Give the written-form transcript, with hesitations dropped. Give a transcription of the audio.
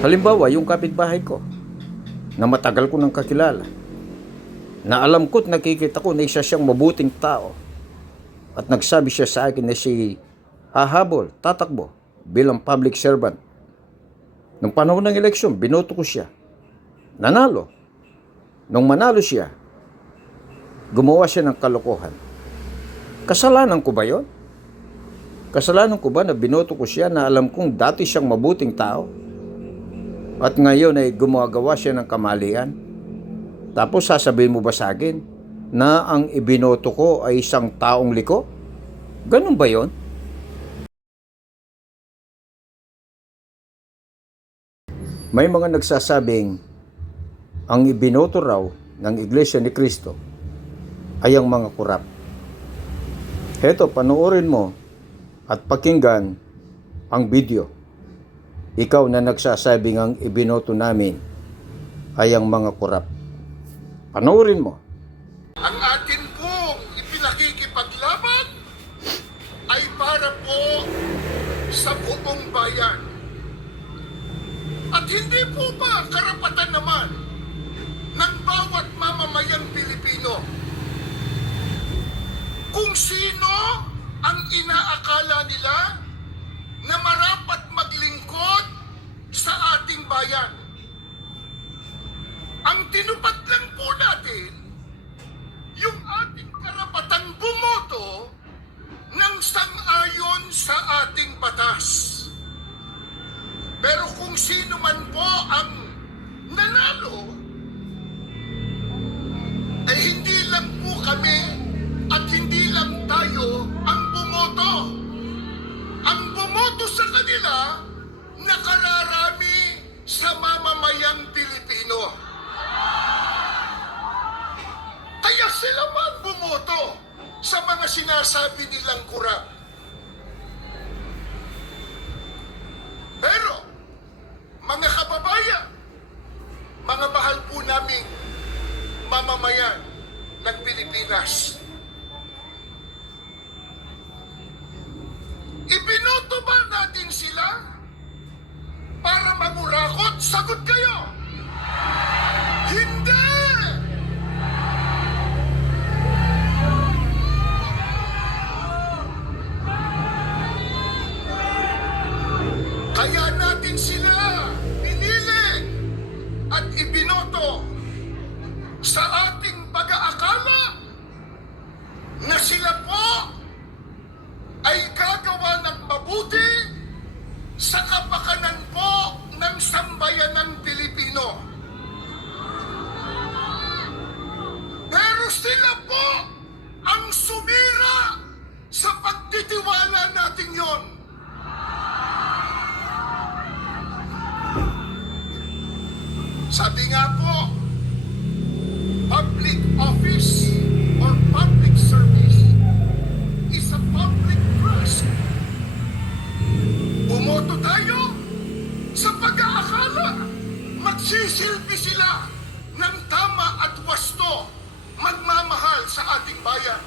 Halimbawa, yung kapitbahay ko, na matagal ko nang kakilala, na alam ko't nakikita ko na isa siyang mabuting tao, at nagsabi siya sa akin na si hahabol, tatakbo, bilang public servant. Nung panahon ng eleksyon, binoto ko siya. Nanalo. Nung manalo siya, gumawa siya ng kalokohan. Kasalanan ko ba yon? Kasalanan ko ba na binoto ko siya na alam kong dati siyang mabuting tao? At ngayon ay gumagawa siya ng kamalian? Tapos sasabihin mo ba sa akin na ang ibinoto ko ay isang taong liko? Ganun ba yon? May mga nagsasabing ang ibinoto raw ng Iglesia ni Cristo ay ang mga kurap. Heto, panoorin mo at pakinggan ang video. Ikaw na nagsasabing ang ibinoto namin ay ang mga kurap. Panoorin mo. Ang atin pong ipinakikipaglaban ay para po sa buong bayan. At hindi po ba karapatan naman ng bawat mamamayang Pilipino kung sino ang inaakala nila na marapat maglingkod sa ating bayan. Ang tinupad lang po natin yung ating karapatang bumoto ng sang-ayon sa ating batas. Pero kung sino man po ang nanalo, ay hindi lang po kami at hindi lang tayo ang bumoto. Ang bumoto sa kanila, nakararami sa mamamayang Pilipino. Kaya sila man bumoto sa mga sinasabi nilang kurap. Pero, mga kababayan, mga mahal po naming mamamayan ng Pilipinas, ibinoto ba natin sila para mangurakot? Sagot kayo! Hindi! Kaya natin sila pinili at ibinoto sa ating pag-aakala na sila po ay gagawa ng mabuti sa kapakanan po ng sambayanang Pilipino. Pero sila po ang sumira sa pagtitiwala natin yon. Sabi nga po, public office or public service is a public trust. Bumoto tayo sa pag-aakala magsisilbi sila ng tama at wasto, magmamahal sa ating bayan.